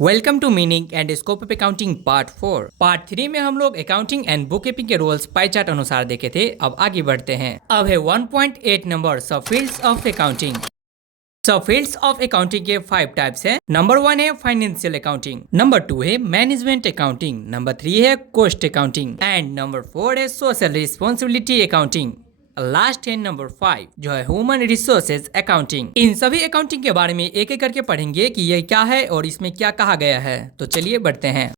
Welcome to meaning and scope of accounting part 4। Part 3 में हम लोग अकाउंटिंग एंड बुक कीपिंग के rules pie chart अनुसार देखे थे। अब आगे बढ़ते हैं। अब है 1.8 नंबर सब फील्ड्स ऑफ अकाउंटिंग। सब फील्ड्स ऑफ अकाउंटिंग के 5 टाइप्स हैं। नंबर 1 है फाइनेंशियल अकाउंटिंग, नंबर 2 है मैनेजमेंट अकाउंटिंग, नंबर 3 है कॉस्ट अकाउंटिंग एंड नंबर 4 है सोशल रिस्पॉन्सिबिलिटी अकाउंटिंग। लास्ट है नंबर 5 जो है ह्यूमन रिसोर्सेज अकाउंटिंग। इन सभी अकाउंटिंग के बारे में एक एक करके पढ़ेंगे कि ये क्या है और इसमें क्या कहा गया है। तो चलिए बढ़ते हैं।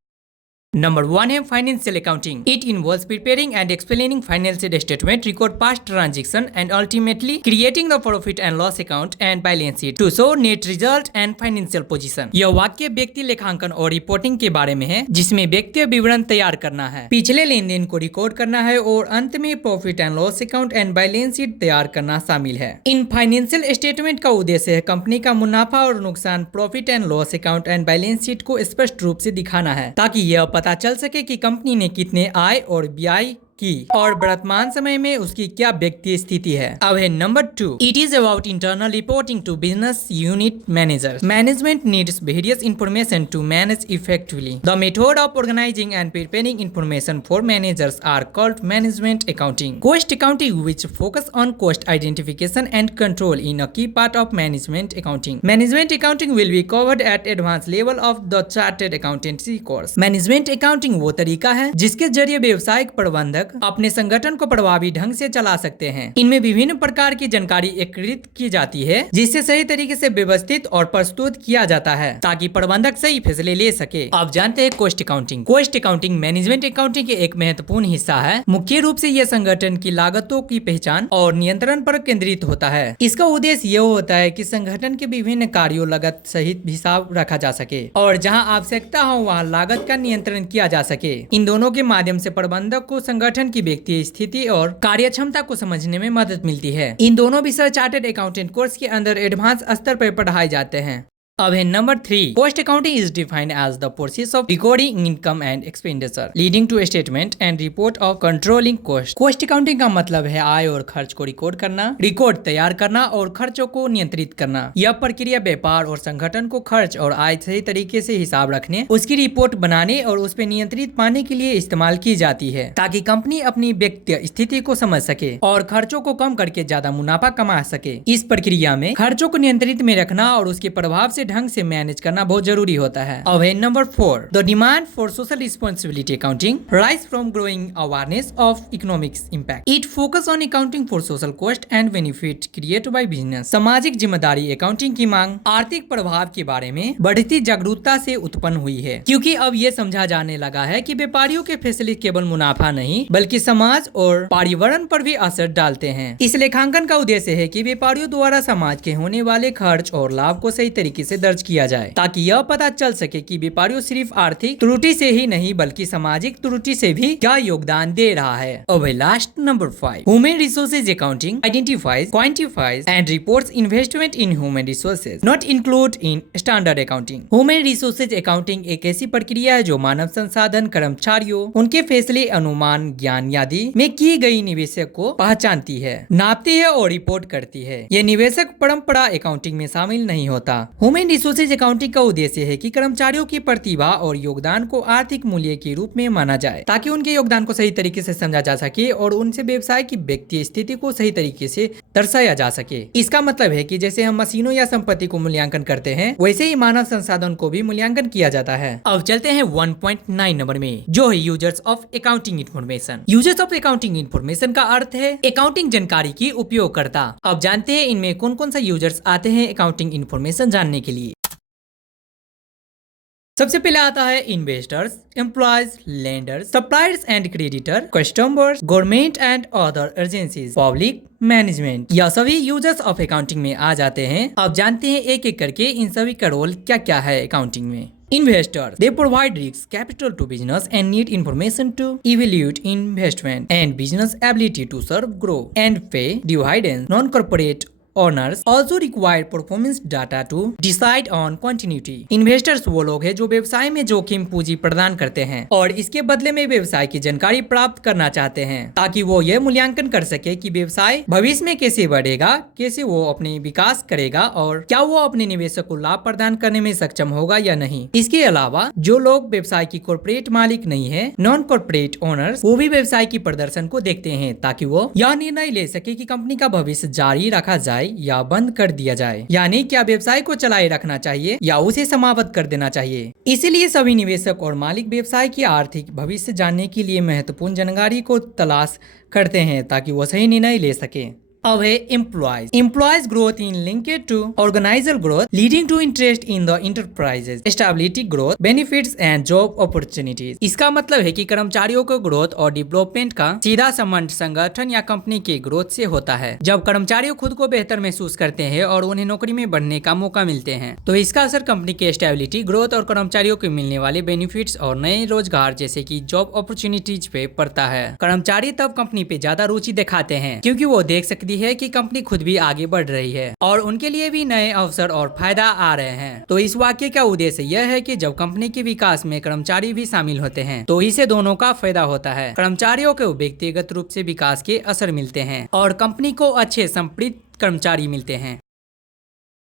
नंबर 1 है financial accounting. It involves preparing and explaining financial statement, record past transaction and ultimately creating the profit and loss account and balance sheet to show net result and financial position. यह वाक्य व्यक्ति लेखांकन और reporting के बारे में है, जिसमें व्यक्ति विवरण तैयार करना है, पिछले लेन देन को रिकॉर्ड करना है और अंत में profit and loss account and balance sheet तैयार करना शामिल है। इन फाइनेंशियल स्टेटमेंट का उद्देश्य है कंपनी का मुनाफा और नुकसान, profit and loss account and balance sheet को स्पष्ट रूप से दिखाना है, ताकि यह पता चल सके कि कंपनी ने कितने आय और व्यय की और वर्तमान समय में उसकी क्या व्यक्ति स्थिति है। अब है number 2। It is about internal reporting to business unit managers. Management needs various information to manage effectively. The method of organising and preparing information for managers are called management accounting. Cost accounting which focus on cost identification and control in a key part of management accounting. Management accounting will be covered at advance level of the chartered accountancy course. Management accounting वो तरीका है जिसके जरिए व्यवसायिक प्रबंधक अपने संगठन को प्रभावी ढंग से चला सकते हैं। इनमें विभिन्न प्रकार की जानकारी एकत्रित की जाती है, जिससे सही तरीके से व्यवस्थित और प्रस्तुत किया जाता है, ताकि प्रबंधक सही फैसले ले सके। अब जानते हैं cost accounting. Cost accounting management accounting के एक महत्वपूर्ण हिस्सा है। मुख्य रूप से यह संगठन की लागतों की पहचान और नियंत्रण पर केंद्रित होता है। इसका उद्देश्य यह होता है कि संगठन के विभिन्न कार्यों लागत सहित हिसाब रखा जा सके और जहाँ आवश्यकता हो वहाँ लागत का नियंत्रण किया जा सके। इन दोनों के माध्यम से प्रबंधक को संगठन की व्यक्ति स्थिति और कार्यक्षमता को समझने में मदद मिलती है। इन दोनों विषय चार्टर्ड अकाउंटेंट कोर्स के अंदर एडवांस स्तर पर पढ़ाए जाते हैं। अब है number 3। Cost accounting is defined as the process of recording income and expenditure leading to statement and report of controlling cost. Cost accounting का मतलब है आय और खर्च को रिकॉर्ड करना, रिकॉर्ड तैयार करना और खर्चों को नियंत्रित करना। यह प्रक्रिया व्यापार और संगठन को खर्च और आय सही तरीके से हिसाब रखने, उसकी रिपोर्ट बनाने और उस पर नियंत्रित पाने के लिए इस्तेमाल की जाती है, ताकि कंपनी अपनी व्यक्ति स्थिति को समझ सके और खर्चों को कम करके ज्यादा मुनाफा कमा सके। इस प्रक्रिया में खर्चों को नियंत्रित में रखना और उसके प्रभाव से ढंग से मैनेज करना बहुत जरूरी होता है। अब है number 4। The demand for social responsibility accounting rise from growing awareness of economics impact. It focus on accounting for social cost and benefit create by business. सामाजिक जिम्मेदारी अकाउंटिंग की मांग आर्थिक प्रभाव के बारे में बढ़ती जागरूकता से उत्पन्न हुई है, क्योंकि अब यह समझा जाने लगा है कि व्यापारियों के फैसले केवल मुनाफा नहीं बल्कि समाज और पर्यावरण पर भी असर डालते हैं। इस लेखांकन का उद्देश्य है कि व्यापारियों द्वारा समाज के होने वाले खर्च और लाभ को सही तरीके से दर्ज किया जाए, ताकि यह पता चल सके कि व्यापारियों सिर्फ आर्थिक त्रुटि से ही नहीं बल्कि सामाजिक त्रुटि से भी क्या योगदान दे रहा है। अब last number 5। Human resources accounting identifies, quantifies and reports investment in human resources not include in standard accounting. Human resources accounting एक ऐसी प्रक्रिया है जो मानव संसाधन कर्मचारियों, उनके फैसले, अनुमान, ज्ञान आदि में की गई निवेशक को पहचानती है, नापती है और रिपोर्ट करती है। यह निवेशक परंपरा अकाउंटिंग में शामिल नहीं होता। ह्यूमन रिसोर्सेज अकाउंटिंग का उद्देश्य है कि कर्मचारियों की प्रतिभा और योगदान को आर्थिक मूल्य के रूप में माना जाए, ताकि उनके योगदान को सही तरीके से समझा जा सके और उनसे व्यवसाय की व्यक्ति स्थिति को सही तरीके से दर्शाया जा सके। इसका मतलब है कि जैसे हम मशीनों या संपत्ति को मूल्यांकन करते हैं, वैसे ही मानव संसाधन को भी मूल्यांकन किया जाता है। अब चलते हैं 1.9 नंबर में, जो है users of accounting information. Users of accounting information का अर्थ है अकाउंटिंग जानकारी की उपयोगकर्ता। अब जानते हैं इनमें कौन कौन सा यूजर्स आते हैं अकाउंटिंग इन्फॉर्मेशन जानने के लिए। सबसे पहले आता है investors, employees, lenders, suppliers and creditor, customers, government and other agencies, public, management. यह सभी यूजर्स ऑफ अकाउंटिंग में आ जाते हैं। अब जानते हैं एक एक करके इन सभी का रोल क्या क्या है अकाउंटिंग में। Investors, they provide risk capital to business and need information to evaluate investment and business ability to serve, grow and pay dividends. Non-corporate owners also require performance data to decide on continuity. Investors वो लोग हैं जो व्यवसाय में जोखिम पूंजी प्रदान करते हैं और इसके बदले में व्यवसाय की जानकारी प्राप्त करना चाहते हैं ताकि वो यह मूल्यांकन कर सके कि व्यवसाय भविष्य में कैसे बढ़ेगा, कैसे वो अपने विकास करेगा और क्या वो अपने निवेशक को लाभ प्रदान करने में सक्षम होगा या नहीं। इसके अलावा जो लोग व्यवसाय की कॉर्पोरेट मालिक नहीं है, नॉन कॉर्पोरेट ओनर्स, वो भी व्यवसाय की प्रदर्शन को देखते हैं ताकि वो यह निर्णय ले सके कि कंपनी का भविष्य जारी रखा जाए या बंद कर दिया जाए, यानी क्या व्यवसाय को चलाए रखना चाहिए या उसे समाप्त कर देना चाहिए। इसीलिए सभी निवेशक और मालिक व्यवसाय की आर्थिक भविष्य जानने के लिए महत्वपूर्ण जानकारी को तलाश करते हैं ताकि वो सही निर्णय ले सके। अब है employees growth in linked to organisational growth leading to interest in the enterprise's stability growth benefits and job opportunities. इसका मतलब है कि कर्मचारियों को ग्रोथ और डेवलपमेंट का सीधा संबंध संगठन या कंपनी के ग्रोथ से होता है। जब कर्मचारी खुद को बेहतर महसूस करते हैं और उन्हें नौकरी में बढ़ने का मौका मिलते हैं तो इसका असर कंपनी के स्टेबिलिटी ग्रोथ और कर्मचारियों को मिलने वाले बेनिफिट्स और नए रोजगार जैसे कि जॉब अपॉर्चुनिटीज पे पड़ता है। कर्मचारी तब कंपनी पे ज्यादा रुचि दिखाते हैं क्योंकि वो देख सकती है कि कंपनी खुद भी आगे बढ़ रही है और उनके लिए भी नए अवसर और फायदा आ रहे हैं। तो इस वाक्य का उद्देश्य यह है कि जब कंपनी के विकास में कर्मचारी भी शामिल होते हैं तो इसे दोनों का फायदा होता है। कर्मचारियों को व्यक्तिगत रूप से विकास के असर मिलते हैं और कंपनी को अच्छे संपीड़ित कर्मचारी मिलते हैं।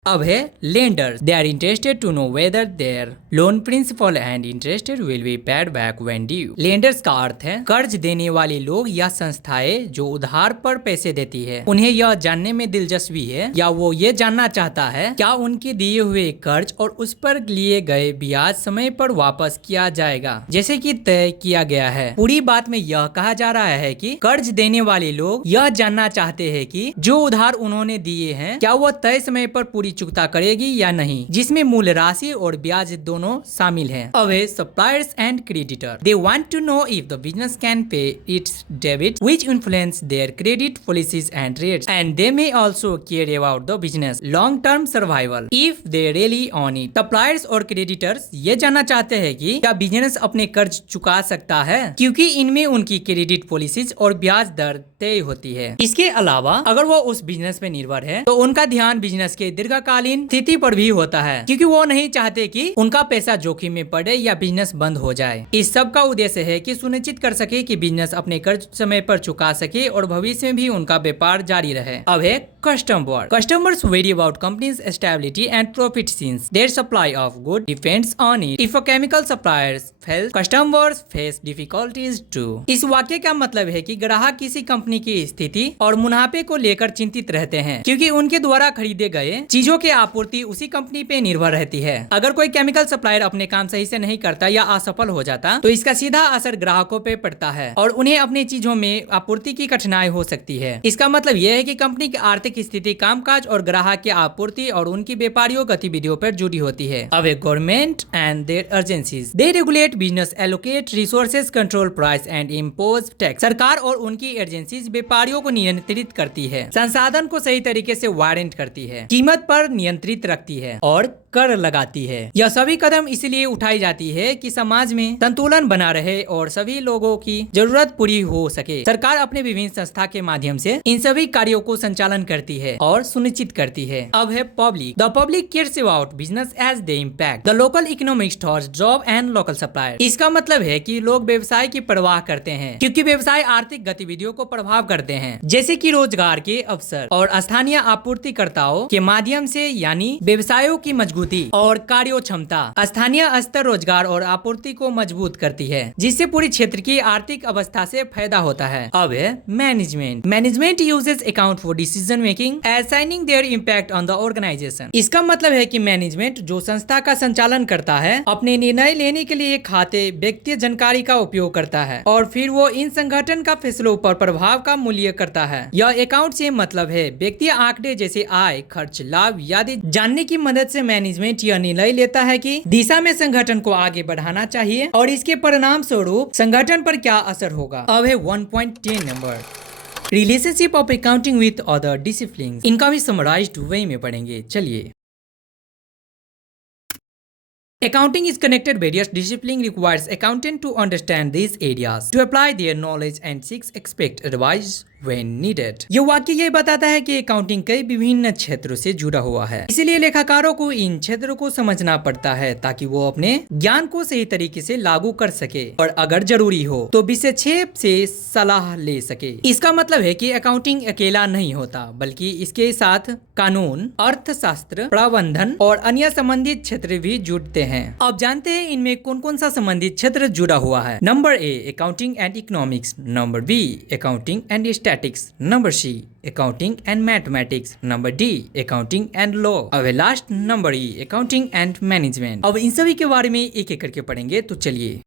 अब है lenders. They are interested to know whether their loan principal and interested will be paid back when due. Lenders का अर्थ है कर्ज देने वाले लोग या संस्थाएं जो उधार पर पैसे देती है। उन्हें यह जानने में दिलचस्पी है या वो ये जानना चाहता है क्या उनके दिए हुए कर्ज और उस पर लिए गए ब्याज समय पर वापस किया जाएगा जैसे कि तय किया गया है। पूरी बात में यह कहा जा रहा है कि कर्ज देने वाले लोग यह जानना चाहते हैं कि जो उधार उन्होंने दिए हैं क्या वो तय समय पर पूरी चुकता करेगी या नहीं, जिसमें मूल राशि और ब्याज दोनों शामिल हैं। अब है suppliers and creditor. They want to know if the business can pay its debit which influence their credit policies and rates and they may also care about the business long term survival if they rely on it. Suppliers और creditors ये जानना चाहते हैं कि क्या business अपने कर्ज चुका सकता है क्योंकि इनमें उनकी क्रेडिट पॉलिसीज और ब्याज दर तय होती है। इसके अलावा अगर वो उस बिजनेस पे निर्भर है तो उनका ध्यान बिजनेस के दीर्घकालीन स्थिति पर भी होता है क्योंकि वो नहीं चाहते कि उनका पैसा जोखिम में पड़े या बिजनेस बंद हो जाए। इस सब का उद्देश्य है कि सुनिश्चित कर सके कि बिजनेस अपने कर्ज समय पर चुका सके और भविष्य में भी उनका व्यापार जारी रहे। अब है customer. Customers worry about companies stability and profit since their supply of good depends on it. If a chemical suppliers fail customers face difficulties too. इस वाक्य का मतलब है कि ग्राहक किसी कंपनी की स्थिति और मुनाफे को लेकर चिंतित रहते हैं क्योंकि उनके द्वारा खरीदे गए चीजों की आपूर्ति उसी कंपनी पे निर्भर रहती है। अगर कोई केमिकल सप्लायर अपने काम सही से नहीं करता या असफल हो जाता तो इसका सीधा असर ग्राहकों पे पड़ता है और उन्हें अपनी चीजों में आपूर्ति की कठिनाई हो सकती है। इसका मतलब यह है कि कंपनी की आर्थिक स्थिति कामकाज और ग्राहक की आपूर्ति और उनकी व्यापारियों गतिविधियों पर जुड़ी होती है। अब government and their agencies they regulate business, allocate resources, control price and impose tax. सरकार और उनकी एजेंसीज व्यापारियों को नियंत्रित करती है, संसाधन को सही तरीके से वारंट करती है, कीमत पर नियंत्रित रखती है और कर लगाती है। यह सभी कदम इसलिए उठाई जाती है कि समाज में संतुलन बना रहे और सभी लोगों की जरूरत पूरी हो सके। सरकार अपने विभिन्न संस्था के माध्यम से इन सभी कार्यों को संचालन करती है और सुनिश्चित करती है। अब है public. The public cares about business as they impact the local economics torch job and local supplier. इसका मतलब है कि लोग व्यवसाय की परवाह करते हैं क्योंकि व्यवसाय आर्थिक गतिविधियों को प्रभाव करते हैं जैसे कि रोजगार के अवसर और स्थानीय आपूर्तिकर्ताओं के माध्यम से, यानी व्यवसायों की मजबूती और कार्य क्षमता स्थानीय स्तर रोजगार और आपूर्ति को मजबूत करती है जिससे पूरी क्षेत्र की आर्थिक अवस्था से फायदा होता है। अब है management. Management uses account for decision making assigning their impact on the organisation. इसका मतलब है कि मैनेजमेंट जो संस्था का संचालन करता है अपने निर्णय लेने के लिए खाते व्यक्ति जानकारी का उपयोग करता है और फिर वो इन संगठन का फैसलों पर प्रभाव का मूल्य करता है। यह अकाउंट से मतलब है व्यक्ति आंकड़े जैसे आय, खर्च, लाभ आदि जानने की मदद से मैनेजमेंट यह निर्णय लेता है कि दिशा में संगठन को आगे बढ़ाना चाहिए और इसके परिणाम स्वरूप संगठन पर क्या असर होगा। अब है 1.10 number relationship of accounting with other discipline. इनका भी समराइज्ड वे में पढ़ेंगे। चलिए। Accounting is connected various discipline requires accountant to understand these areas, to apply their knowledge and seek expect advice when needed। यह वाक्य ये बताता है कि अकाउंटिंग कई विभिन्न क्षेत्रों से जुड़ा हुआ है, इसीलिए लेखाकारों को इन क्षेत्रों को समझना पड़ता है ताकि वो अपने ज्ञान को सही तरीके से लागू कर सके और अगर जरूरी हो तो विशेषज्ञ से सलाह ले सके। इसका मतलब है कि अकाउंटिंग अकेला नहीं होता, बल्कि इसके साथ कानून, अर्थशास्त्र, प्रबंधन और अन्य संबंधित क्षेत्र भी जुड़ते हैं। अब जानते हैं इनमें कौन कौन सा संबंधित क्षेत्र जुड़ा हुआ है। Number A, accounting and economics. Number B, accounting and statistics. Number C, accounting and mathematics. Number D, accounting and law. अब last number E, accounting and management. अब इन सभी के बारे में एक एक करके पढ़ेंगे, तो चलिए।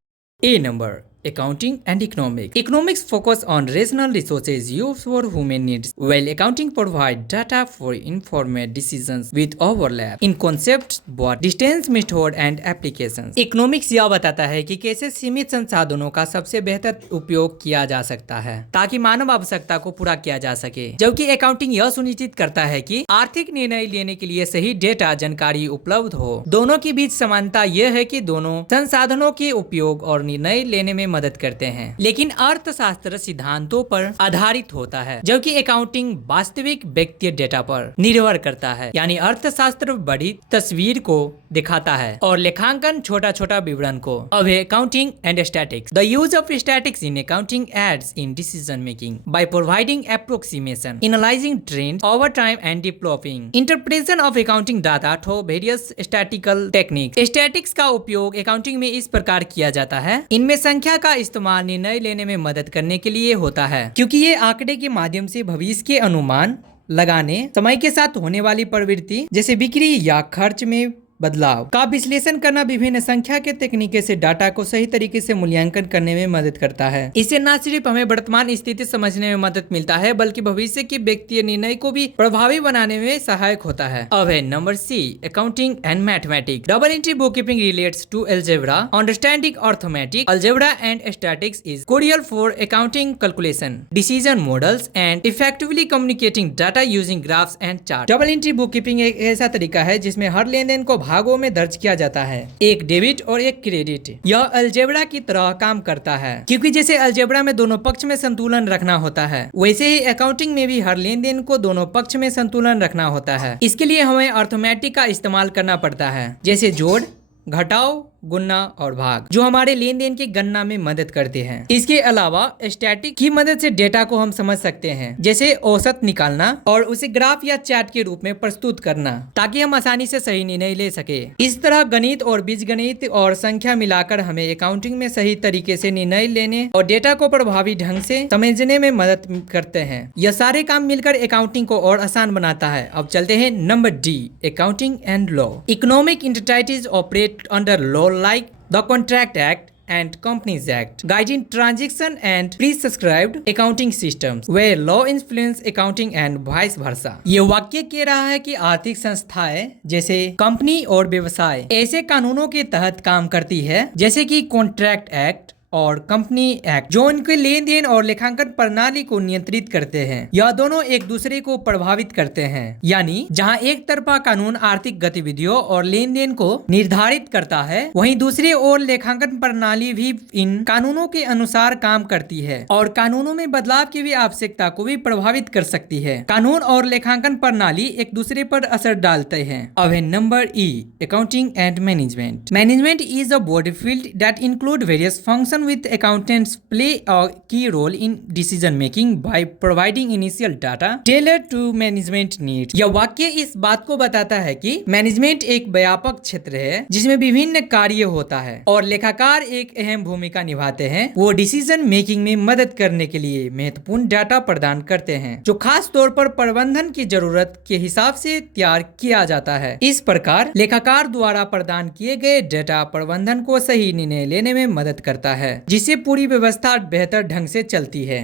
ए number, accounting and economics. Economics focus on rational resources used for human needs, while accounting provide data for informed decisions with overlap in concepts, but distance, method and applications. Economics यह बताता है कि कैसे सीमित संसाधनों का सबसे बेहतर उपयोग किया जा सकता है ताकि मानव आवश्यकता को पूरा किया जा सके, जबकि अकाउंटिंग यह सुनिश्चित करता है कि आर्थिक निर्णय लेने के लिए सही डेटा जानकारी उपलब्ध हो। दोनों के बीच समानता यह है कि दोनों संसाधनों के उपयोग और निर्णय लेने में मदद करते हैं, लेकिन अर्थशास्त्र सिद्धांतों पर आधारित होता है, जबकि अकाउंटिंग वास्तविक व्यक्तिगत डेटा पर निर्भर करता है। यानी अर्थशास्त्र बड़ी तस्वीर को दिखाता है और लेखांकन छोटा छोटा विवरण को। अब accounting and statics. The use of statics in accounting aids in decision making by providing approximation, analysing trend over time and developing interpretation of accounting data through various statical techniques. Statics का उपयोग accounting में इस प्रकार किया जाता है। इनमें संख्या का इस्तेमाल निर्णय लेने में मदद करने के लिए होता है, क्योंकि ये आंकड़े के माध्यम से भविष्य के अनुमान लगाने, समय के साथ होने वाली प्रवृत्ति जैसे बिक्री या खर्च में बदलाव का विश्लेषण करना, विभिन्न संख्या के तकनीके से डाटा को सही तरीके से मूल्यांकन करने में मदद करता है। इससे न सिर्फ हमें वर्तमान स्थिति समझने में मदद मिलता है, बल्कि भविष्य के व्यक्तिगत निर्णय को भी प्रभावी बनाने में सहायक होता है। अब है number C, accounting and mathematics. Double entry book keeping relates to algebra, understanding arithmetic, algebra and statics is crucial for accounting calculation, decision models and effectively communicating data using graphs and chart. Double entry book keeping एक ऐसा तरीका है जिसमें हर लेन then को भागों में दर्ज किया जाता है, एक डेबिट और एक क्रेडिट। यह अलजेब्रा की तरह काम करता है, क्योंकि जैसे अलजेब्रा में दोनों पक्ष में संतुलन रखना होता है, वैसे ही अकाउंटिंग में भी हर लेन देन को दोनों पक्ष में संतुलन रखना होता है। इसके लिए हमें अर्थमेटिक का इस्तेमाल करना पड़ता है, जैसे जोड़, घटाव, गुना और भाग, जो हमारे लेन देन की गणना में मदद करते हैं। इसके अलावा स्टैटिक की मदद से डेटा को हम समझ सकते हैं, जैसे औसत निकालना और उसे ग्राफ या चार्ट के रूप में प्रस्तुत करना, ताकि हम आसानी से सही निर्णय ले सके। इस तरह गणित और बीजगणित और संख्या मिलाकर हमें अकाउंटिंग में सही तरीके से निर्णय लेने और डेटा को प्रभावी ढंग से समझने में मदद करते हैं। यह सारे काम मिलकर अकाउंटिंग को और आसान बनाता है। अब चलते हैं number D, accounting and law. Economic entities operate under law like the Contract Act and Companies Act, guiding transaction and prescribed accounting systems, where law influence accounting and vice versa। ये वाक्य कह रहा है कि आर्थिक संस्थाएं जैसे कंपनी और व्यवसाय ऐसे कानूनों के तहत काम करती है, जैसे कि कॉन्ट्रैक्ट एक्ट और कंपनी एक्ट, जो उनके लेन देन और लेखांकन प्रणाली को नियंत्रित करते हैं। यह दोनों एक दूसरे को प्रभावित करते हैं, यानी जहां एक तरफा कानून आर्थिक गतिविधियों और लेन देन को निर्धारित करता है, वहीं दूसरी ओर लेखांकन प्रणाली भी इन कानूनों के अनुसार काम करती है और कानूनों में बदलाव की भी आवश्यकता को भी प्रभावित कर सकती है। कानून और लेखांकन प्रणाली एक दूसरे पर असर डालते हैं। अब है number E, accounting and management. Management is a body field that include various function with accountants play a key role in decision making by providing initial data tailored to management needs। यह वाक्य इस बात को बताता है कि management एक व्यापक क्षेत्र है जिसमें विभिन्न कार्य होता है और लेखाकार एक अहम भूमिका निभाते हैं। वो डिसीजन मेकिंग में मदद करने के लिए महत्वपूर्ण डाटा प्रदान करते हैं, जो खास तौर पर प्रबंधन की जरूरत के हिसाब से तैयार किया जाता है। इस प्रकार लेखाकार द्वारा प्रदान किए गए डेटा प्रबंधन को सही निर्णय लेने में मदद करता है, जिससे पूरी व्यवस्था बेहतर ढंग से चलती है।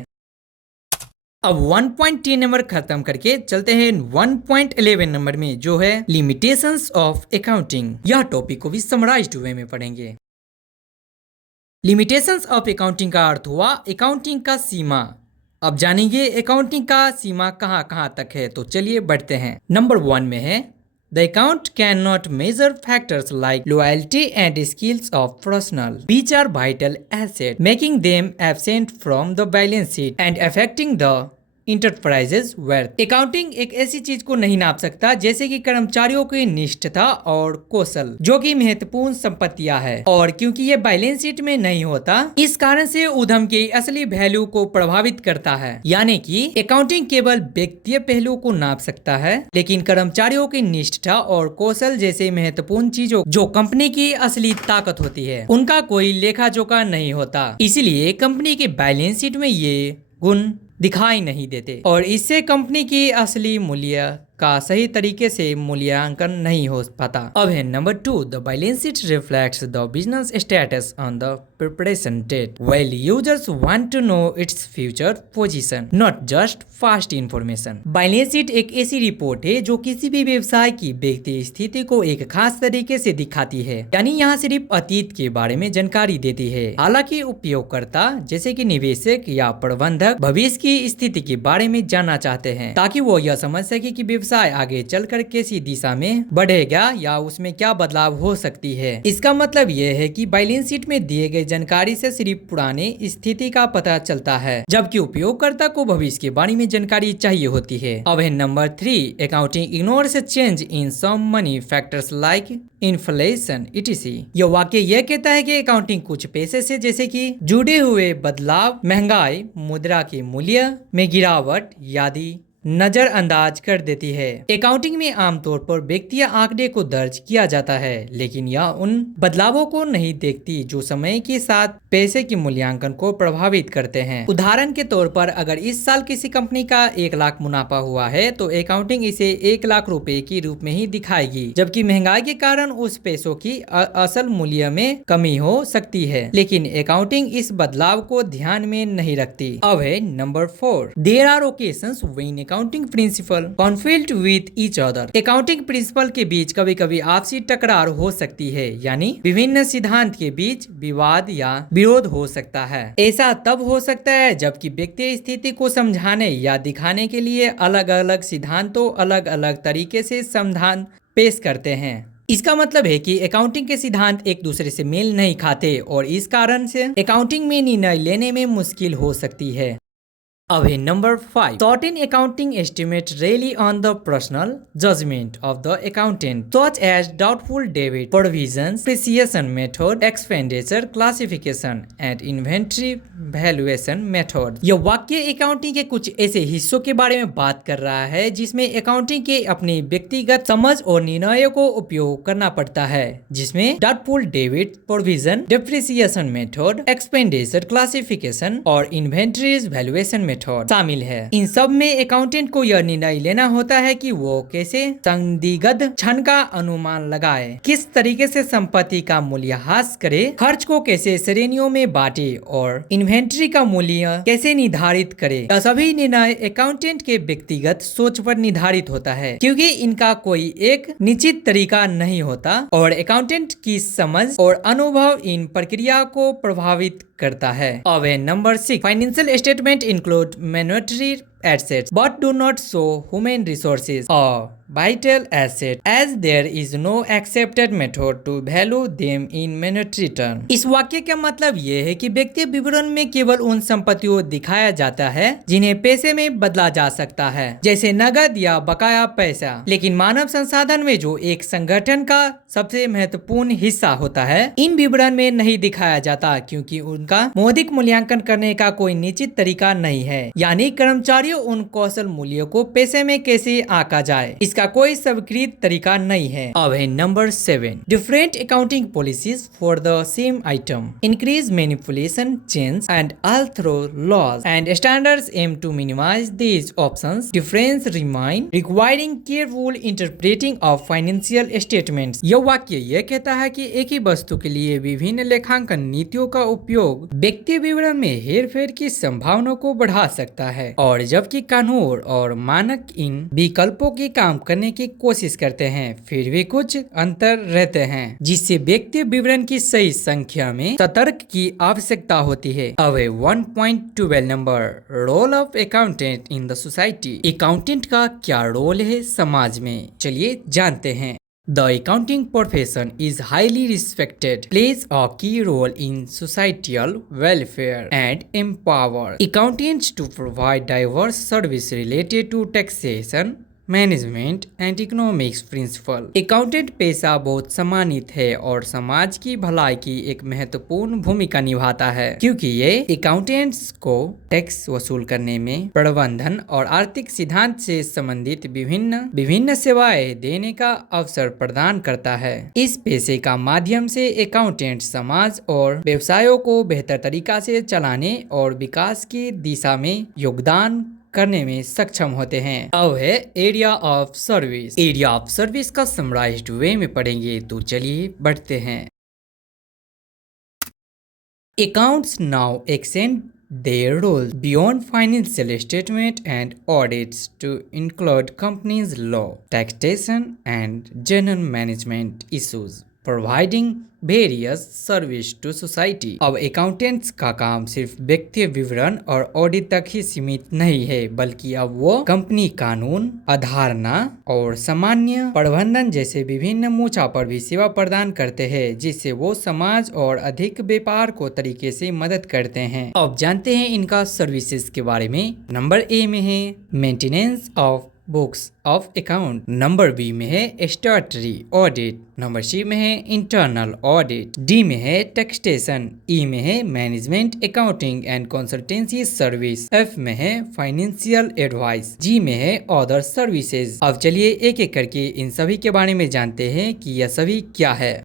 अब 1.10 नंबर खत्म करके चलते हैं 1.11 नंबर में, जो है लिमिटेशंस ऑफ अकाउंटिंग। यह टॉपिक को भी समराइज्ड वे में पढ़ेंगे। लिमिटेशंस ऑफ अकाउंटिंग का अर्थ हुआ अकाउंटिंग का सीमा। अब जानेंगे अकाउंटिंग का सीमा कहाँ कहाँ तक है, तो चलिए बढ़ते हैं। नंबर 1 में है The account cannot measure factors like loyalty and skills of personnel, which are vital assets, making them absent from the balance sheet and affecting the enterprises worth. Accounting एक ऐसी चीज को नहीं नाप सकता जैसे कि कर्मचारियों की निष्ठता और कौशल, जो कि महत्वपूर्ण संपत्तियां है, और क्योंकि ये बैलेंस शीट में नहीं होता, इस कारण से उद्यम के असली वैल्यू को प्रभावित करता है। यानी कि अकाउंटिंग केवल व्यक्तिगत पहलू को नाप सकता है, लेकिन कर्मचारियों की निष्ठा और कौशल जैसे महत्वपूर्ण चीजों जो कंपनी की असली ताकत होती है, उनका कोई लेखा जोखा नहीं होता। इसीलिए कंपनी के बैलेंस शीट में ये गुण दिखाई नहीं देते और इससे कंपनी की असली मूल्य का सही तरीके से मूल्यांकन नहीं हो पाता। अब है number 2, the balance sheet reflects the business status on the preparation date while users want to know its future position, not just fast information. Balance sheet एक ऐसी रिपोर्ट है जो किसी भी व्यवसाय की व्यक्ति स्थिति को एक खास तरीके से दिखाती है, यानी यहाँ सिर्फ अतीत के बारे में जानकारी देती है। हालांकि उपयोगकर्ता जैसे कि निवेशक या प्रबंधक भविष्य की स्थिति के बारे में जानना चाहते हैं, ताकि वो यह समझ सके कि व्यवसाय आगे चलकर कैसी दिशा में बढ़ेगा या उसमें क्या बदलाव हो सकती है। इसका मतलब यह है कि बैलेंस शीट में दिए गए जानकारी से सिर्फ पुराने स्थिति का पता चलता है, जबकि उपयोगकर्ता को भविष्य के बारे में जानकारी चाहिए होती है। अब है number 3, accounting ignores change in some money factors like inflation etc। यह वाक्य यह कहता है कि अकाउंटिंग कुछ पैसे से जैसे कि जुड़े हुए बदलाव, महंगाई, मुद्रा के मूल्य में गिरावट आदि नजरअंदाज कर देती है। अकाउंटिंग में आमतौर पर व्यक्तिगत आंकड़े को दर्ज किया जाता है, लेकिन यह उन बदलावों को नहीं देखती जो समय के साथ पैसे के मूल्यांकन को प्रभावित करते हैं। उदाहरण के तौर पर अगर इस साल किसी कंपनी का 1 लाख मुनाफा हुआ है तो अकाउंटिंग इसे 1 लाख रुपए के रूप में ही दिखाएगी, जबकि महंगाई के कारण उस पैसों की असल मूल्य में कमी हो सकती है, लेकिन अकाउंटिंग इस बदलाव को ध्यान में नहीं रखती। अब है number 4, there are occasions when accounting principle conflict with each other. Accounting principle के बीच कभी कभी आपसी टकरार हो सकती है, यानी विभिन्न सिद्धांत के बीच विवाद या विरोध हो सकता है। ऐसा तब हो सकता है जबकि व्यक्ति स्थिति को समझाने या दिखाने के लिए अलग अलग सिद्धांतों अलग अलग तरीके से समाधान पेश करते हैं। इसका मतलब है कि अकाउंटिंग के सिद्धांत एक दूसरे से मेल नहीं खाते और इस कारण से अकाउंटिंग में निर्णय लेने में मुश्किल हो सकती है। अब है number 5, certain accounting estimates rely on the personal judgment of the accountant, such as doubtful debit provisions, depreciation method, expenditure classification and inventory valuation method। यह वाक्य अकाउंटिंग के कुछ ऐसे हिस्सों के बारे में बात कर रहा है जिसमें अकाउंटिंग के अपनी व्यक्तिगत समझ और निर्णयों को उपयोग करना पड़ता है, जिसमें doubtful debit provision, depreciation method, expenditure classification और inventory valuation method शामिल है। इन सब में अकाउंटेंट को यह निर्णय लेना होता है कि वो कैसे संदिग्ध क्षण का अनुमान लगाए, किस तरीके से संपत्ति का मूल्यह्रास करे, खर्च को कैसे श्रेणियों में बांटे और इन्वेंट्री का मूल्य कैसे निर्धारित करे। यह सभी निर्णय अकाउंटेंट के व्यक्तिगत सोच पर निर्धारित होता है, क्योंकि इनका कोई एक निश्चित तरीका नहीं होता और अकाउंटेंट की समझ और अनुभव इन प्रक्रिया को प्रभावित करता है। अब है number 6, financial statement include monetary assets but do not show human resources or vital asset as there is no accepted method to value them in monetary term। इस वाक्य का मतलब यह है कि व्यक्ति विवरण में केवल उन संपत्तियों दिखाया जाता है जिन्हें पैसे में बदला जा सकता है, जैसे नगद या बकाया पैसा, लेकिन मानव संसाधन में जो एक संगठन का सबसे महत्वपूर्ण हिस्सा होता है इन विवरण में नहीं दिखाया जाता, क्योंकि उनका मौद्रिक मूल्यांकन करने का कोई निश्चित तरीका नहीं है, यानी कर्मचारी उन कौशल मूल्यों को पैसे में कैसे आंका जाए, इसका कोई स्वीकृत तरीका नहीं है। अब है number 7, different accounting policies for the same item increase manipulation change and although laws and standards aim to minimise these options difference remain requiring careful interpreting of financial statements. यह वाक्य यह कहता है कि एक ही वस्तु के लिए विभिन्न लेखांकन नीतियों का उपयोग व्यक्ति विवरण में हेरफेर की संभावना को बढ़ा सकता है, और जबकि कानून और मानक इन विकल्पों की काम करने की कोशिश करते हैं, फिर भी कुछ अंतर रहते हैं जिससे व्यक्ति विवरण की सही संख्या में सतर्क की आवश्यकता होती है। अब 1.12 number, role of accountant in the society. Accountant का क्या रोल है समाज में, चलिए जानते हैं। The accounting profession is highly respected, plays a key role in societal welfare, and empower accountants to provide diverse service related to taxation, management and economics principle. Accountant पेशा बहुत सम्मानित है और समाज की भलाई की एक महत्वपूर्ण भूमिका निभाता है, क्योंकि ये अकाउंटेंट्स को टैक्स वसूल करने में, प्रबंधन और आर्थिक सिद्धांत से संबंधित विभिन्न सेवाएं देने का अवसर प्रदान करता है। इस पेशे का माध्यम से अकाउंटेंट समाज और व्यवसायों को बेहतर तरीका से चलाने और विकास की दिशा में योगदान करने में सक्षम होते हैं। अब है area of service. Area of service का समराइज्ड वे में पढ़ेंगे, तो चलिए बढ़ते हैं। Accounts now extend their roles beyond financial statement and audits to include companies' law, taxation, and general management issues, providing various service to society। अब accountants का काम सिर्फ व्यक्ति विवरण और ऑडिट तक ही सीमित नहीं है, बल्कि अब वो कंपनी कानून, अवधारणा और सामान्य प्रबंधन जैसे विभिन्न मोर्चों पर भी सेवा प्रदान करते हैं, जिससे वो समाज और अधिक व्यापार को तरीके से मदद करते हैं। अब जानते हैं इनका सर्विसेज के बारे में। नंबर ए में है maintenance of books of account, number B में है स्टैट्यूटरी ऑडिट, नंबर सी में है इंटरनल ऑडिट, डी में है टैक्सेशन, ई में है management accounting and consultancy service, F में है फाइनेंशियल एडवाइस, जी में है अदर सर्विसेज। अब चलिए एक एक करके इन सभी के बारे में जानते हैं कि यह सभी क्या है।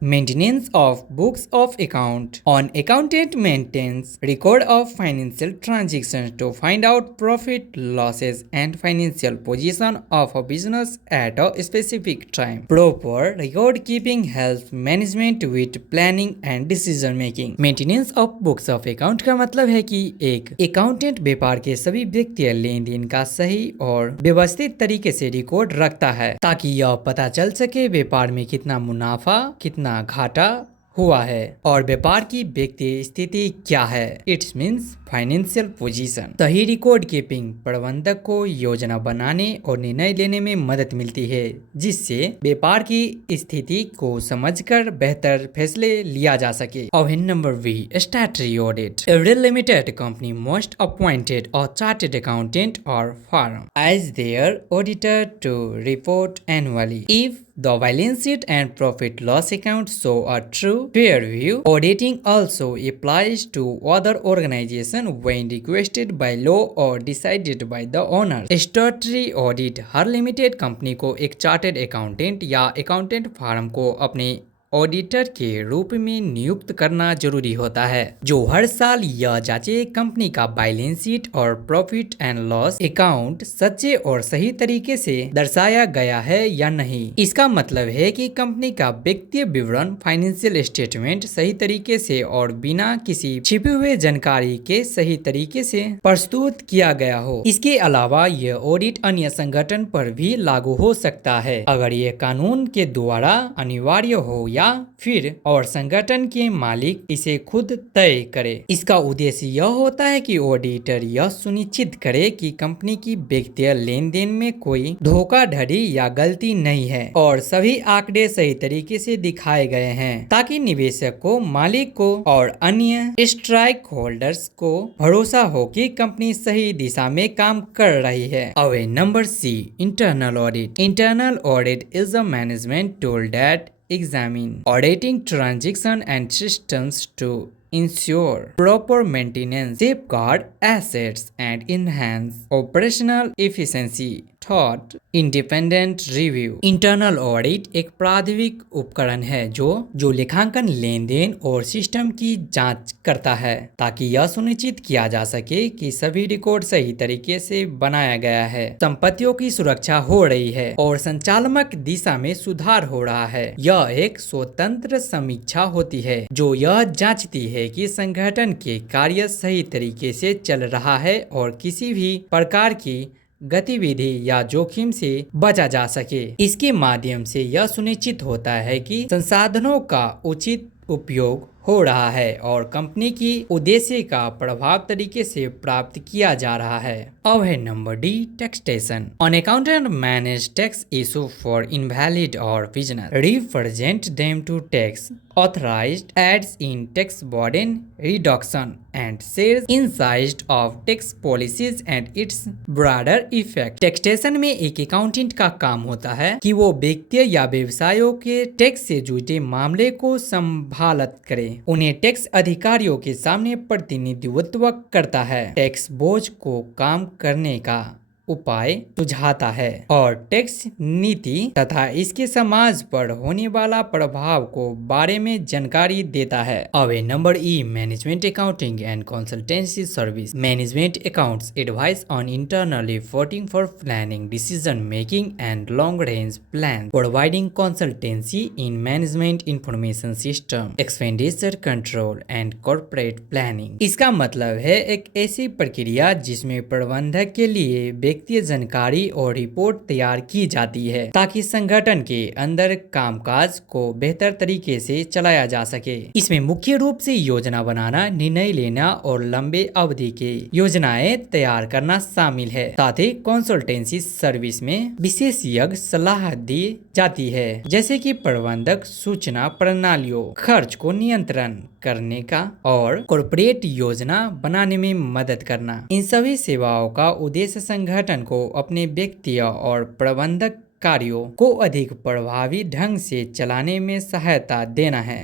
Maintenance of books of account. An accountant maintains record of financial transactions to find out profit, losses, and financial position of a business at a specific time. Proper record keeping helps management with planning and decision making. Maintenance of books of account का मतलब है कि एक accountant व्यापार के सभी वित्तीय लेन then का सही और व्यवस्थित तरीके से रिकॉर्ड रखता है, ताकि यह पता चल सके व्यापार में कितना मुनाफा, कितना घाटा हुआ है और व्यापार की वित्तीय स्थिति क्या है। It's means financial position. सही रिकॉर्ड कीपिंग प्रबंधक को योजना बनाने और निर्णय लेने में मदद मिलती है, जिससे व्यापार की स्थिति को समझकर बेहतर फैसले लिया जा सके। अब number B statutory audit. Every limited company must appointed a chartered accountant और firm as their auditor to report annually if the balance sheet and profit loss account show a true fair view. Auditing also applies to other organizations when requested by law or decided by the owner. Statutory audit her limited company को एक chartered accountant या accountant firm को अपने auditor के रूप में नियुक्त करना जरूरी होता है, जो हर साल यह जांचे कंपनी का बैलेंस शीट और प्रॉफिट एंड लॉस अकाउंट सच्चे और सही तरीके से दर्शाया गया है या नहीं। इसका मतलब है कि कंपनी का वित्तीय विवरण, फाइनेंशियल स्टेटमेंट सही तरीके से और बिना किसी छिपे हुए जानकारी के सही तरीके से प्रस्तुत किया गया हो। इसके अलावा यह ऑडिट अन्य संगठन पर भी लागू हो सकता है, अगर ये कानून के द्वारा अनिवार्य हो या फिर और संगठन के मालिक इसे खुद तय करे। इसका उद्देश्य यह होता है कि ऑडिटर यह सुनिश्चित करे कि कंपनी की वित्तीय लेन देन में कोई धोखाधड़ी या गलती नहीं है और सभी आंकड़े सही तरीके से दिखाए गए हैं, ताकि निवेशक को, मालिक को और अन्य स्ट्राइक होल्डर्स को भरोसा हो कि कंपनी सही दिशा में काम कर रही है। अब number C internal audit. Internal audit is a management tool that examine auditing transaction and systems to ensure proper maintenance, safeguard assets, and enhance operational efficiency. Thought independent review. Internal audit एक प्राथमिक उपकरण है जो लेखांकन, लेन then और system की जांच करता है, ताकि यह सुनिश्चित किया जा सके कि सभी रिकॉर्ड सही तरीके से बनाया गया है, संपत्तियों की सुरक्षा हो रही है और संचालनात्मक दिशा में सुधार हो रहा है। यह एक स्वतंत्र समीक्षा होती है जो यह जांचती है कि संगठन के कार्य सही तरीके से चल रहा है और किसी भी प्रकार की गतिविधि या जोखिम से बचा जा सके। इसके माध्यम से यह सुनिश्चित होता है कि संसाधनों का उचित उपयोग हो रहा है और कंपनी की उद्देश्य का प्रभाव तरीके से प्राप्त किया जा रहा है। अब है number D, taxation. An accountant manage tax issue for invalid or business, represent them to tax authorized, aids in tax burden reduction and shares insight of tax policies and its broader effect। Taxation में एक accountant का काम होता है कि वो व्यक्ति या व्यवसायों के टैक्स से जुड़े मामले को संभालित करे, उन्हें टैक्स अधिकारियों के सामने प्रतिनिधित्व करता है, टैक्स बोझ को कम करने का उपाय सुझाता है और टैक्स नीति तथा इसके समाज पर होने वाला प्रभाव को बारे में जानकारी देता है। अब number E, management accounting and consultancy service. Management accounts advice on internal reporting for planning, decision making and long range plan, providing consultancy in management information system, expenditure control and corporate planning. इसका मतलब है एक ऐसी प्रक्रिया जिसमें प्रबंधक के लिए व्यक्तिगत जानकारी और रिपोर्ट तैयार की जाती है ताकि संगठन के अंदर कामकाज को बेहतर तरीके से चलाया जा सके। इसमें मुख्य रूप से योजना बनाना, निर्णय लेना और लंबे अवधि के योजनाएं तैयार करना शामिल है। साथ ही कंसल्टेंसी सर्विस में विशेषज्ञ सलाह दी जाती है, जैसे कि प्रबंधक सूचना प्रणालियों, खर्च को नियंत्रण करने का और कॉर्पोरेट योजना बनाने में मदद करना। इन सभी सेवाओं का उद्देश्य संगठन को अपने व्यक्ति और प्रबंधक कार्यों को अधिक प्रभावी ढंग से चलाने में सहायता देना है।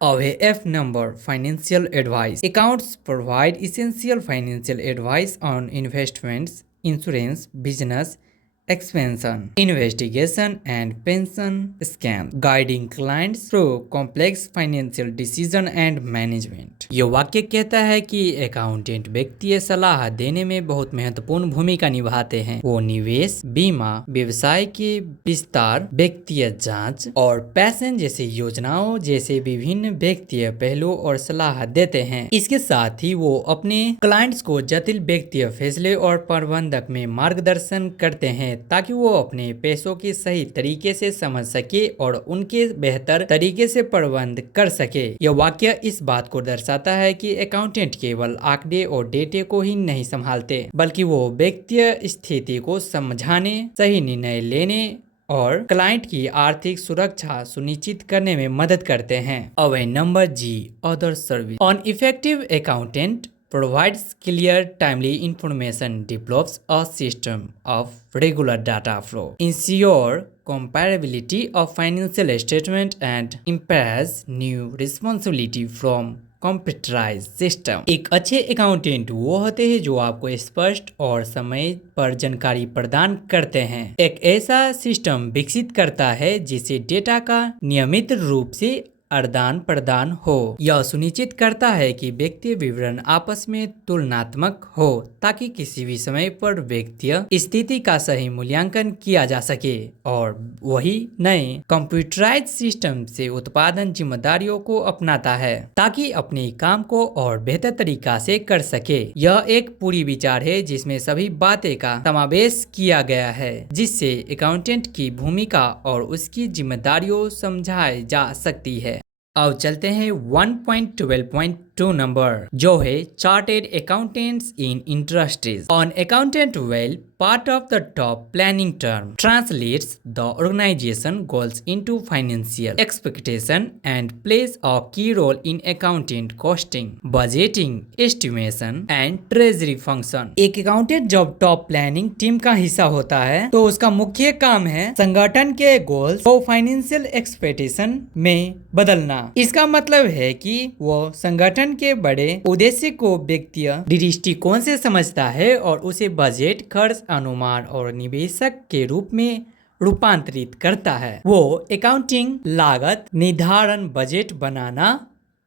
अब है F number, financial advice. Accounts provide essential financial advice on investments, insurance, business expansion, investigation and pension scam, guiding clients through complex financial decision and management। यह वाक्य कहता है कि अकाउंटेंट व्यक्तिगत सलाह देने में बहुत महत्वपूर्ण भूमिका निभाते हैं। वो निवेश, बीमा, व्यवसाय के विस्तार, व्यक्तिगत जांच और पैशन जैसे योजनाओं जैसे विभिन्न व्यक्तिगत पहलुओं और सलाह देते हैं। इसके साथ ही वो अपने क्लाइंट्स को जटिल व्यक्तिगत फैसले और प्रबंधक में मार्गदर्शन करते हैं ताकि वो अपने पैसों की सही तरीके से समझ सके और उनके बेहतर तरीके से प्रबंध कर सके। यह वाक्य इस बात को दर्शाता है कि अकाउंटेंट केवल आंकड़े और डेटे को ही नहीं संभालते, बल्कि वो व्यक्तिगत स्थिति को समझाने, सही निर्णय लेने और क्लाइंट की आर्थिक सुरक्षा सुनिश्चित करने में मदद करते हैं। अब number G, other service. An effective accountant provides clear, timely information, develops a system of regular data flow, ensure comparability of financial statement and impairs new responsibility from computerized system। एक अच्छे अकाउंटेंट वो होते हैं जो आपको स्पष्ट और समय पर जानकारी प्रदान करते हैं। एक ऐसा सिस्टम विकसित करता है जिससे डेटा का नियमित रूप से आदान प्रदान हो। यह सुनिश्चित करता है कि व्यक्ति विवरण आपस में तुलनात्मक हो ताकि किसी भी समय पर व्यक्तिगत स्थिति का सही मूल्यांकन किया जा सके और वही नए कंप्यूटराइज्ड सिस्टम से उत्पादन जिम्मेदारियों को अपनाता है ताकि अपने काम को और बेहतर तरीका से कर सके। यह एक पूरी विचार है जिसमें सभी बातें का समावेश किया गया है जिससे अकाउंटेंट की भूमिका और उसकी जिम्मेदारियों समझाई जा सकती है। अब चलते हैं 1.12.2 नंबर, जो है chartered accountants in industries. On accountant well part of the top planning term translates the organization goals into financial expectation and plays a key role in accounting, costing, budgeting, estimation and treasury function। एक accountant जब top planning team का हिस्सा होता है तो उसका मुख्य काम है संगठन के गोल्स को फाइनेंशियल एक्सपेक्टेशन में बदलना। इसका मतलब है कि वो संगठन के बड़े उद्देश्य को व्यक्तिगत दृष्टिकोण से समझता है और उसे बजट, खर्च, अनुमान और निवेशक के रूप में रूपांतरित करता है। वो अकाउंटिंग लागत निर्धारण, बजट बनाना,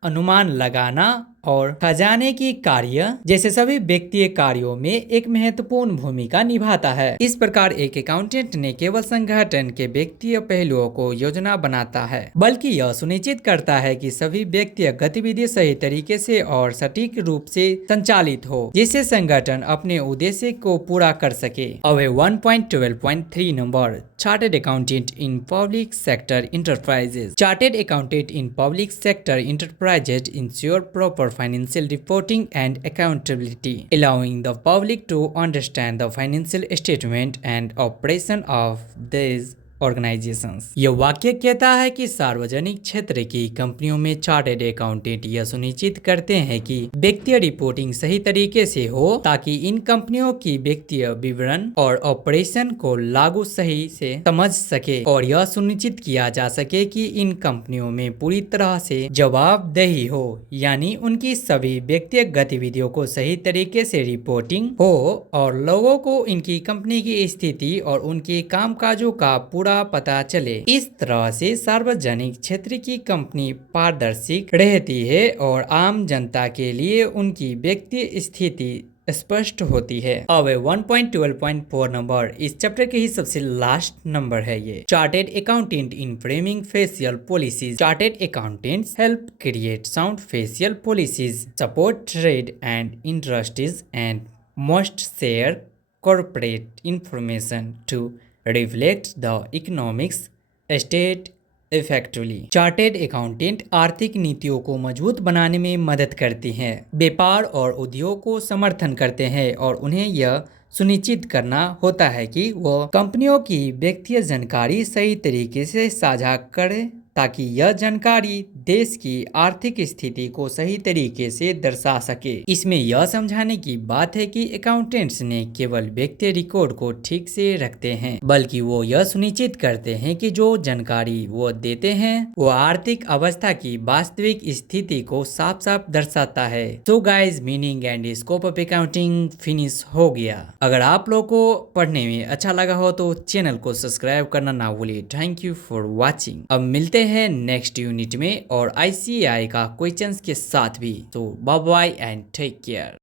अनुमान लगाना और खजाने की कार्य जैसे सभी वित्तीय कार्यों में एक महत्वपूर्ण भूमिका निभाता है। इस प्रकार एक अकाउंटेंट ने केवल संगठन के वित्तीय पहलुओं को योजना बनाता है, बल्कि यह सुनिश्चित करता है कि सभी वित्तीय गतिविधि सही तरीके से और सटीक रूप से संचालित हो, जिससे संगठन अपने उद्देश्य को पूरा कर सके। अब 1.12.3 number chartered accountant in public sector enterprises. Chartered accountant in public sector enterprises ensure proper financial reporting and accountability, allowing the public to understand the financial statement and operation of these organisations. यह वाक्य कहता है कि सार्वजनिक क्षेत्र की कंपनियों में चार्टेड अकाउंटेंट यह सुनिश्चित करते हैं कि वित्तीय रिपोर्टिंग सही तरीके से हो, ताकि इन कंपनियों की वित्तीय विवरण और ऑपरेशन को लागू सही से समझ सके और यह सुनिश्चित किया जा सके कि इन कंपनियों में पूरी तरह से जवाबदेही हो, यानी उनकी सभी वित्तीय गतिविधियों को सही तरीके से रिपोर्टिंग हो और लोगों को इनकी कंपनी की स्थिति और उनके कामकाजों का पूरा पता चले। इस तरह से सार्वजनिक क्षेत्र की कंपनी पारदर्शी रहती है और आम जनता के लिए उनकी व्यक्तिगत स्थिति स्पष्ट होती है। अब 1.12.4 नंबर इस चैप्टर के ही सबसे लास्ट नंबर है ये। Chartered accountant in framing facial policies. Chartered accountants help create sound facial policies, support trade and industries and must share corporate information to reflect the economics state effectively। Chartered accountant आर्थिक नीतियों को मजबूत बनाने में मदद करती हैं, व्यापार और उद्योग को समर्थन करते हैं और उन्हें यह सुनिश्चित करना होता है कि वो कंपनियों की व्यक्तिगत जानकारी सही तरीके से साझा करें, ताकि यह जानकारी देश की आर्थिक स्थिति को सही तरीके से दर्शा सके। इसमें यह समझाने की बात है कि अकाउंटेंट्स ने केवल व्यक्तिगत रिकॉर्ड को ठीक से रखते हैं, बल्कि वो यह सुनिश्चित करते हैं कि जो जानकारी वो देते हैं वो आर्थिक अवस्था की वास्तविक स्थिति को साफ साफ दर्शाता है। तो guys, meaning and scope of accounting finish हो गया। अगर आप लोग को पढ़ने में अच्छा लगा हो तो चैनल को सब्सक्राइब करना ना भूलिए। Thank you for watching. अब मिलते हैं नेक्स्ट यूनिट में और ICAI का क्वेश्चंस के साथ भी। तो bye bye and take care.